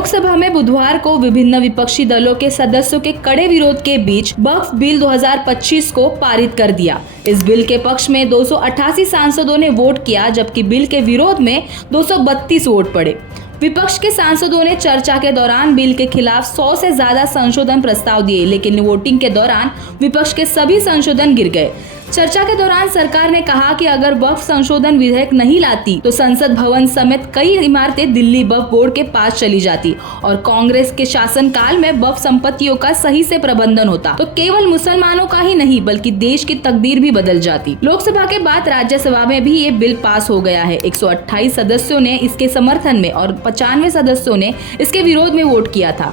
लोकसभा में बुधवार को विभिन्न विपक्षी दलों के सदस्यों के कड़े विरोध के बीच वक्फ बिल 2025 को पारित कर दिया। इस बिल के पक्ष में 288 सांसदों ने वोट किया, जबकि बिल के विरोध में 232 वोट पड़े। विपक्ष के सांसदों ने चर्चा के दौरान बिल के खिलाफ 100 से ज्यादा संशोधन प्रस्ताव दिए, लेकिन वोटिंग के दौरान विपक्ष के सभी संशोधन गिर गए। चर्चा के दौरान सरकार ने कहा कि अगर वक्फ संशोधन विधेयक नहीं लाती तो संसद भवन समेत कई इमारतें दिल्ली वक्फ बोर्ड के पास चली जाती और कांग्रेस के शासनकाल में वक्फ संपत्तियों का सही से प्रबंधन होता तो केवल मुसलमानों का ही नहीं बल्कि देश की तकदीर भी बदल जाती। लोकसभा के बाद राज्यसभा में भी ये बिल पास हो गया है। 128 सदस्यों ने इसके समर्थन में और 95 सदस्यों ने इसके विरोध में वोट किया था।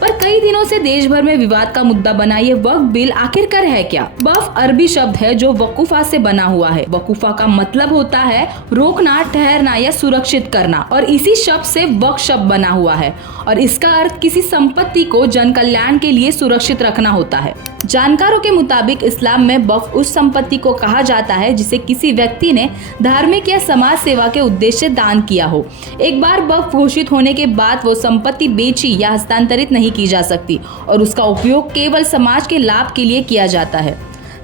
पर कई दिनों से देश भर में विवाद का मुद्दा बना ये वक्फ बिल आखिरकार है क्या? वक्फ अरबी शब्द है जो वकूफा से बना हुआ है। वकूफा का मतलब होता है रोकना, ठहरना या सुरक्षित करना, और इसी शब्द से वक्फ शब्द बना हुआ है और इसका अर्थ किसी संपत्ति को जन कल्याण के लिए सुरक्षित रखना होता है। जानकारों के मुताबिक इस्लाम में वक्फ उस संपत्ति को कहा जाता है जिसे किसी व्यक्ति ने धार्मिक या समाज सेवा के उद्देश्य से दान किया हो। एक बार वक्फ घोषित होने के बाद वो संपत्ति बेची या हस्तांतरित नहीं की जा सकती और उसका उपयोग केवल समाज के लाभ के लिए किया जाता है।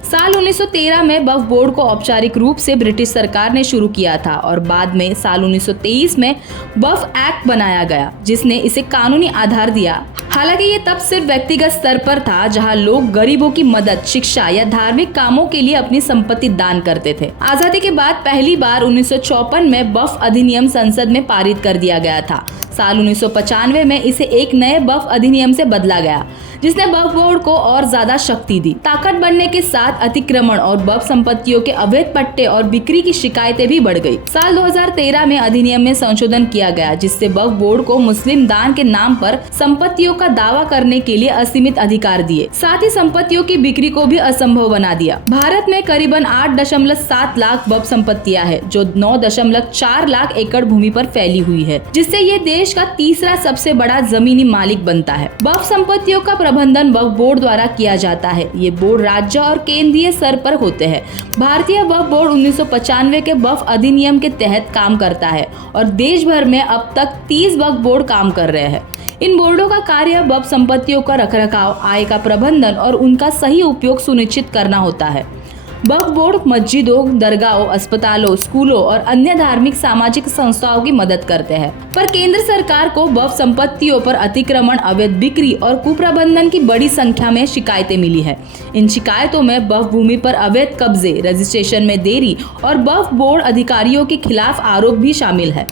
साल 1913 में वक्फ बोर्ड को औपचारिक रूप से ब्रिटिश सरकार ने शुरू किया था और बाद में साल 1923 में वक्फ एक्ट बनाया गया जिसने इसे कानूनी आधार दिया। हालांकि ये तब सिर्फ व्यक्तिगत स्तर पर था, जहां लोग गरीबों की मदद, शिक्षा या धार्मिक कामों के लिए अपनी संपत्ति दान करते थे। आजादी के बाद पहली बार 1954 में वक्फ अधिनियम संसद में पारित कर दिया गया था। साल 1995 में इसे एक नए वक्फ अधिनियम से बदला गया जिसने वक्फ बोर्ड को और ज्यादा शक्ति दी। ताकत बढ़ने के साथ अतिक्रमण और वक्फ संपत्तियों के अवैध पट्टे और बिक्री की शिकायतें भी बढ़ गई। साल 2013 में अधिनियम में संशोधन किया गया जिससे वक्फ बोर्ड को मुस्लिम दान के नाम पर संपत्तियों का दावा करने के लिए असीमित अधिकार दिए। साथ ही संपत्तियों की बिक्री को भी असंभव बना दिया। भारत में करीबन 8.7 लाख वक्फ संपत्तियां है जो 9.4 लाख एकड़ भूमि पर फैली हुई है, जिससे ये देश का तीसरा सबसे बड़ा जमीनी मालिक बनता है। वक्फ संपत्तियों का प्रबंधन वक्फ बोर्ड द्वारा किया जाता है। ये बोर्ड राज्य और केंद्रीय स्तर पर होते हैं। भारतीय वक्फ बोर्ड 1995 के वक्फ अधिनियम के तहत काम करता है और देश भर में अब तक 30 वक्फ बोर्ड काम कर रहे हैं। इन बोर्डों का कार्य वक्फ संपत्तियों का रखरखाव, आय का प्रबंधन और उनका सही उपयोग सुनिश्चित करना होता है। वक्फ बोर्ड मस्जिदों, दरगाहों, अस्पतालों, स्कूलों और अन्य धार्मिक सामाजिक संस्थाओं की मदद करते हैं। पर केंद्र सरकार को वक्फ संपत्तियों पर अतिक्रमण, अवैध बिक्री और कुप्रबंधन की बड़ी संख्या में शिकायतें मिली है। इन शिकायतों में वक्फ भूमि पर अवैध कब्जे, रजिस्ट्रेशन में देरी और वक्फ बोर्ड अधिकारियों के खिलाफ आरोप भी शामिल है।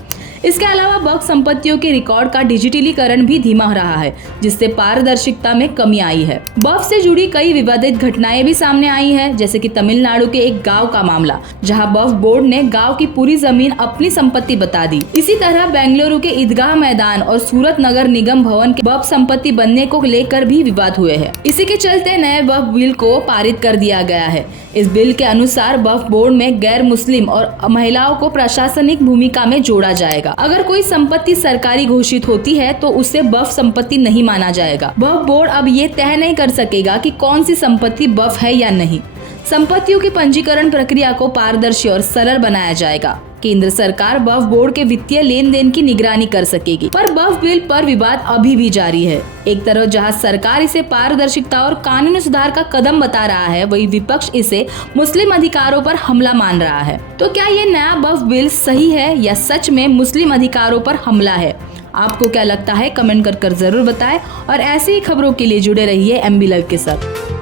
इसके अलावा वक्फ संपत्तियों के रिकॉर्ड का डिजिटलीकरण भी धीमा रहा है, जिससे पारदर्शिता में कमी आई है। वक्फ से जुड़ी कई विवादित घटनाएं भी सामने आई है, जैसे कि तमिलनाडु के एक गांव का मामला, जहां वक्फ बोर्ड ने गांव की पूरी जमीन अपनी संपत्ति बता दी। इसी तरह बेंगलुरु के ईदगाह मैदान और सूरत नगर निगम भवन के वक्फ संपत्ति बनने को लेकर भी विवाद हुए हैं। इसी के चलते नए वक्फ बिल को पारित कर दिया गया है। इस बिल के अनुसार वक्फ बोर्ड में गैर मुस्लिम और महिलाओं को प्रशासनिक भूमिका में जोड़ा जाएगा। अगर कोई संपत्ति सरकारी घोषित होती है तो उसे वक्फ संपत्ति नहीं माना जाएगा। वक्फ बोर्ड अब ये तय नहीं कर सकेगा कि कौन सी संपत्ति वक्फ है या नहीं। संपत्तियों की पंजीकरण प्रक्रिया को पारदर्शी और सरल बनाया जाएगा। केंद्र सरकार वक्फ बोर्ड के वित्तीय लेन देन की निगरानी कर सकेगी, पर वक्फ बिल पर विवाद अभी भी जारी है। एक तरफ जहां सरकार इसे पारदर्शिता और कानूनी सुधार का कदम बता रहा है, वहीं विपक्ष इसे मुस्लिम अधिकारों पर हमला मान रहा है। तो क्या ये नया वक्फ बिल सही है या सच में मुस्लिम अधिकारों पर हमला है? आपको क्या लगता है? कमेंट कर जरूर बताएं और ऐसी ही खबरों के लिए जुड़े रहिए MB लाइव के साथ।